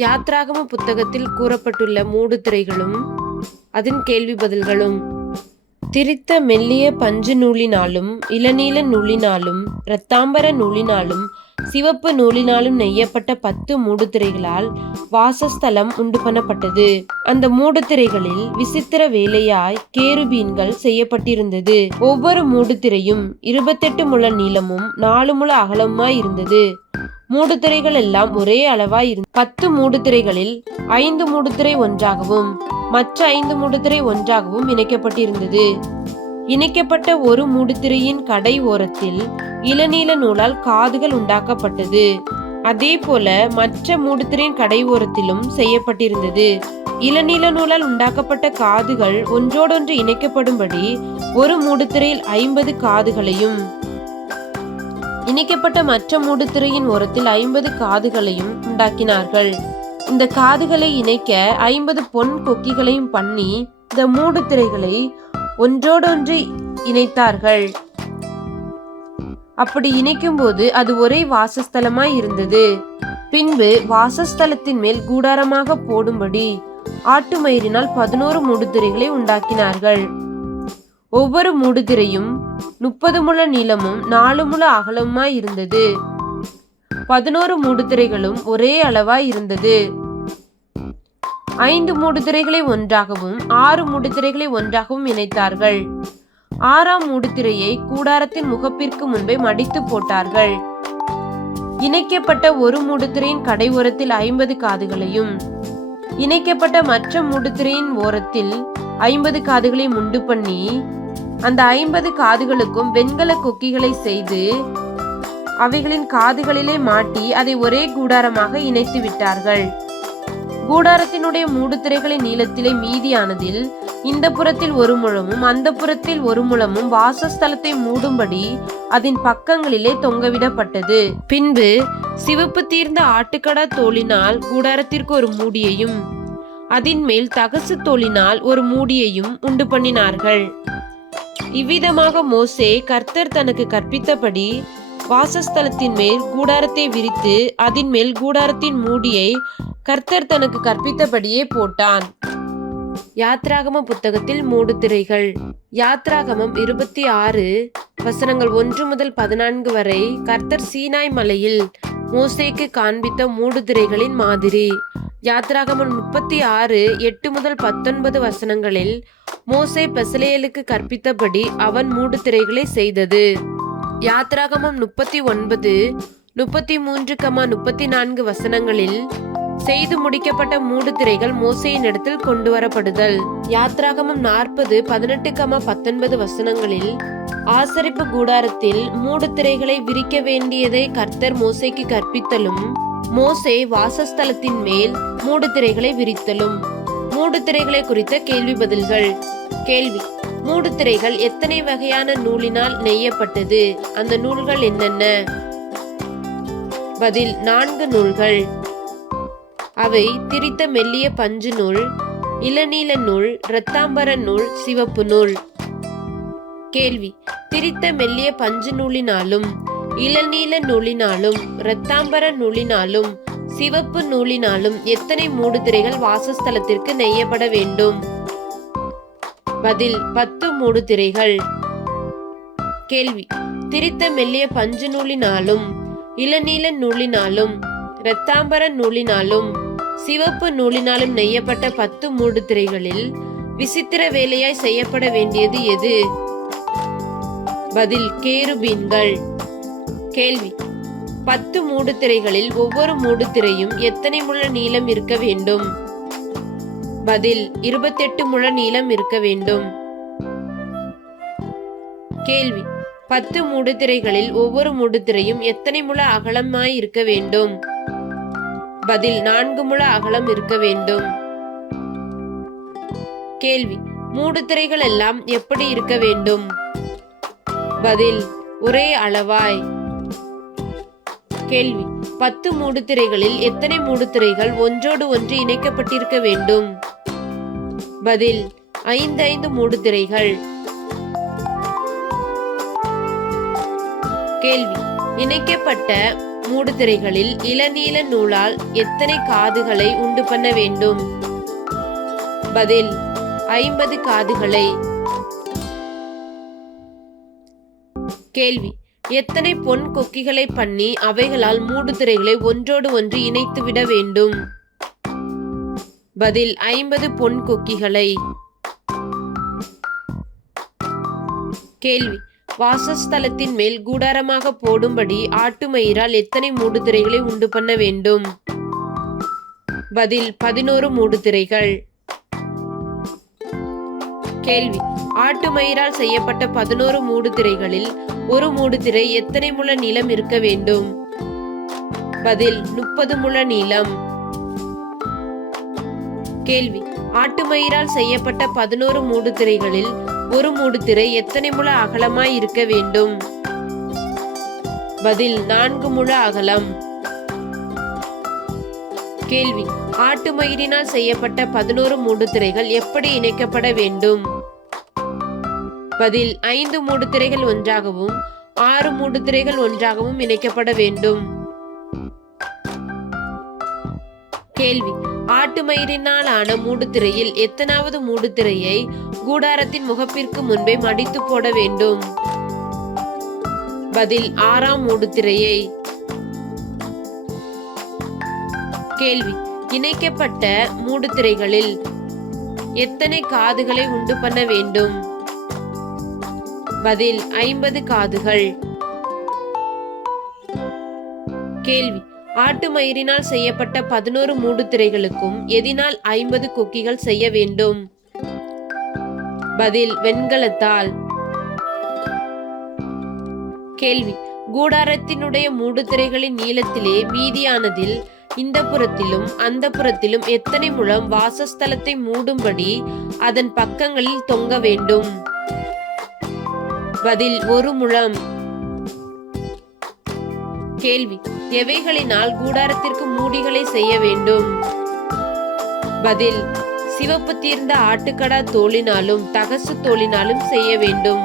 யாத்ராகம புத்தகத்தில் கூறப்பட்டுள்ள மூடுதிரைகளும் அதன் கேள்வி பதில்களும். திரித்த மெல்லிய பஞ்சு நூலினாலும் இளநீல நூலினாலும் இரத்தாம்பர நூலினாலும் சிவப்பு நூலினாலும் நெய்யப்பட்ட 10 மூடுதிரைகளால் வாசஸ்தலம் உண்டு பண்ணப்பட்டது. அந்த மூடுதிரைகளில் விசித்திர வேலையாய் கேருபீன்கள் செய்யப்பட்டிருந்தது. ஒவ்வொரு மூடுதிரையும் 28 முழ நீளமும் 4 முழ அகலமாய் இருந்தது. மூடுதிரைகள் எல்லாம் ஒரே அளவாய் இருந்தது. 10 மூடுதிரைகளில் 5 மூடுதிரை ஒன்றாகவும் மற்ற 5 மூடுதிரை ஒன்றாகவும் இணைக்கப்பட்டிருந்தது. இணைக்கப்பட்ட ஒரு மூடுதிரையின் கடை ஓரத்தில் இளநீல நூலால் காதுகள் உண்டாக்கப்பட்டது. அதே போல மற்ற மூடுதிரையின் கடை ஓரத்திலும் செய்யப்பட்டிருந்தது. இளநீல நூலால் உண்டாக்கப்பட்ட காதுகள் ஒன்றோடொன்று இணைக்கப்படும்படி ஒரு மூடுதிரையில் 50 காதுகளையும் இணைக்கப்பட்ட மற்ற மூடுதிரையின் ஓரத்தில் 50 காதுகளையும் உண்டாக்கினார்கள். இந்த காதுகளை இணைக்க 50 பொன் கொக்கிகளையும் பண்ணி இந்த மூடுதிரைகளை ஒன்றோடொன்று இணைத்தார்கள். அப்படி இணைக்கும் போது அது ஒரே வாசஸ்தலமாய் இருந்தது. பின்பு வாசஸ்தலத்தின் மேல் கூடாரமாக போடும்படி ஆட்டு மயிரினால் 11 மூடுதிரைகளை உண்டாக்கினார்கள். ஒவ்வொரு மூடுதிரையும் 30 முழ நீளமும் 4 முழ அகலமாய் இருந்தது. 11 மூடுதிரைகளும் ஒரே அளவாய் இருந்தது. 5 மூடுதிரைகளை ஒன்றாகவும் 6 மூடுதிரைகளை ஒன்றாகவும் இணைத்தார்கள். 6ஆம் மூடுதிரையை கூடாரத்தின் முகப்பிற்கு முன்பே மடித்து போட்டார்கள். இணைக்கப்பட்ட ஒரு மூடுதிரையின் கடை ஓரத்தில் 50 காதுகளையும் இணைக்கப்பட்ட மற்ற மூடுதிரையின் ஓரத்தில் 50 காதுகளையும் உண்டு பண்ணி அந்த 50 காதுகளுக்கும் வெண்கல கொக்கிகளை செய்து அவைகளின் காதுகளிலே மாட்டி அதை ஒரே கூடாரமாக இணைத்து விட்டார்கள். கூடாரத்தினுடைய மூடுதிரைகளின் நீளத்திலே மீதியானதில் இந்த புறத்தில் 1 முழமும் அந்த புறத்தில் 1 முழமும் வாசஸ்தலத்தை மூடும்படி அதன் பக்கங்களிலே தொங்கவிடப்பட்டது. பின்பு சிவப்பு தீர்ந்த ஆட்டுக்கடா தோலினால் கூடாரத்திற்கு ஒரு மூடியையும் அதன் மேல் தகசு தோலினால் ஒரு மூடியையும் உண்டு பண்ணினார்கள். இவ்விதமாக மோசே கர்த்தர் தனக்கு கற்பித்தபடி வாசஸ்தலத்தின் மேல் கூடாரத்தை விரித்து அதன் மேல் கூடாரத்தின் மூடியை கர்த்தர் தனக்கு கற்பித்தபடியே போட்டான். யாத்ராகம புத்தகத்தில் மூடுதிரைகள். யாத்ராகமம் 26 வசனங்கள் 1 முதல் 14 வரை கர்த்தர் சீனாய் மலையில் மோசேக்கு காண்பித்த மூடுதிரைகளின் மாதிரி. யாத்ராகமம் 36 8 முதல் 19 வசனங்களில் மோசே பெசலேலுக்கு கற்பித்தபடி அவன் மூடுதிரைகளை செய்தது. யாத்ராகமம் 39 33-34 வசனங்களில் செய்து முடிக்கப்பட்ட மூடுதிரைகள் மோசேயின் இடத்தில் கொண்டு வரப்படுதல். யாத்ராகமம் 40 18-19 வசனங்களில் ஆசரிப்பு கூடாரத்தில் மூடுதிரைகளை விரிக்க வேண்டியதை கர்த்தர் மோசேக்கு கற்பித்தலும் மோசே வாசஸ்தலத்தின் மேல் மூடுதிரைகளை விரித்தலும். மூடுதிரைகளை குறித்த கேள்வி பதில்கள். கேள்வி: மூடுதிரைகள் எத்தனை வகையான நூலினால் நெய்யப்பட்டது? அந்த நூல்கள் என்னென்ன? பதில்: 4 நூல்கள். அவை திரித்த மெல்லிய பஞ்சு நூல், இளநீல நூல், இரத்தாம்பர நூல், சிவப்பு நூல். கேள்வி: திரித்த மெல்லிய பஞ்சு நூலினாலும் இளநீல நூலினாலும் இரத்தாம்பர நூலினாலும் சிவப்பு நூலினாலும் எத்தனை மூடுதிரைகள் வாசஸ்தலத்திற்கு நெய்யப்பட வேண்டும்? பதில்: 10 மூடுதிரைகள். கேள்வி: திரித்த மெல்லிய பஞ்சு நூலினாலும் இளநீல நூலினாலும் இரத்தாம்பர நூலினாலும் சிவப்பு நூலினாலும் நெய்யப்பட்ட 10 மூடுதிரைகளில் விசித்திர வேலையாய் செய்யப்பட வேண்டியது எது? பதில்: கேருபீன்கள். கேள்வி: 10 மூடுதிரைகளில் ஒவ்வொரு மூடுதிரையும் எத்தனை முழ நீளம் இருக்க வேண்டும்? பதில்: 28 முழ நீளம் இருக்க வேண்டும். கேள்வி: 10 மூடுதிரைகளில் ஒவ்வொரு மூடுதிரையும் எத்தனை முழ அகலமாய் இருக்க வேண்டும்? பதில்: 4 முழ அகலம் இருக்க வேண்டும். கேள்வி: மூடுதிரைகள் எல்லாம் எப்படி இருக்க வேண்டும்? பதில்: ஒரே அளவாய். கேள்வி: 10 மூடுதிரைகளில் எத்தனை மூடுதிரைகள் ஒன்றோடு ஒன்று இணைக்கப்பட்டிருக்க வேண்டும்? பதில்: 5 மூடுதிரைகள். கேள்வி: இணைக்கப்பட்ட மூடுதிரைகளில் இளநீல நூலால் எத்தனை காதுகளை உண்டு பண்ண வேண்டும்? பதில் 50 காதுகளை. கேள்வி: எத்தனை பொன் கொக்கிகளை பண்ணி அவைகளால் மூடுதிரைகளை ஒன்றோடு ஒன்று இணைத்து விட வேண்டும்? பதில் 50 பொன் கொக்கிகளை. கேள்வி: வாசஸ்தலத்தின் மேல் கூடாரமாக போடும்படி ஆட்டு மயிரால் எத்தனை மூடுதிரைகளை உண்டு பண்ண வேண்டும்? பதில் 11 மூடுதிரைகள். கேள்வி: ஆட்டு மயிரால் செய்யப்பட்ட 11 மூடுதிரைகளில் ஒரு மூடுதிரை எத்தனை முழ நீளம் இருக்க வேண்டும்? பதில் 30 முழ நீளம். கேள்வி: ஆட்டு மயிரால் செய்யப்பட்ட 11 மூடுதிரைகளில் ஒரு மூடுதிரை எத்தனை முழ அகலமாய் இருக்க வேண்டும்? பதில் 4 முழ அகலம். கேள்வி: ஆட்டு மயிரினால் செய்யப்பட்ட 11 மூடுதிரைகள் எப்படி இணைக்கப்பட வேண்டும்? பதில் 5 மூடுதிரைகள் ஒன்றாகவும் 6 மூடுதிரைகள் ஒன்றாகவும் இணைக்கப்பட வேண்டும். கேள்வி: ஆட்டு மயிரினால் ஆன மூடுதிரையில் எத்தனாவது மூடுதிரையை கூடாரத்தின் முகப்பிற்கு முன்பே மடித்து போட வேண்டும்? பதில் 6ஆம் மூடுதிரையை. கேள்வி: இணைக்கப்பட்ட மூடுதிரைகளில் எத்தனை காதுகளை உண்டு பண்ண வேண்டும்? பதில் 50 காதுகள். கேள்வி: ஆட்டு மயிரினால் செய்யப்பட்ட 11 மூடுதிரைகளுக்கும் எதினால் 50 கொக்கிகள் செய்ய வேண்டும்? பதில் வெண்கலத்தால். கேள்வி: கூடாரத்தினுடைய மூடுதிரைகளின் நீளத்திலே மீதியானதில் இந்த புறத்திலும் அந்த புறத்திலும் எத்தனை முழம் வாசஸ்தலத்தை மூடும்படி அதன் பக்கங்களில் தொங்க வேண்டும்? பதில் 1 முழம். கேள்வி: எவைகளினால் கூடாரத்திற்கு மூடிகளை செய்ய வேண்டும்? பதில் சிவப்பு தீர்ந்த ஆட்டுக்கடா தோலினாலும் தகசு தோலினாலும் செய்ய வேண்டும்.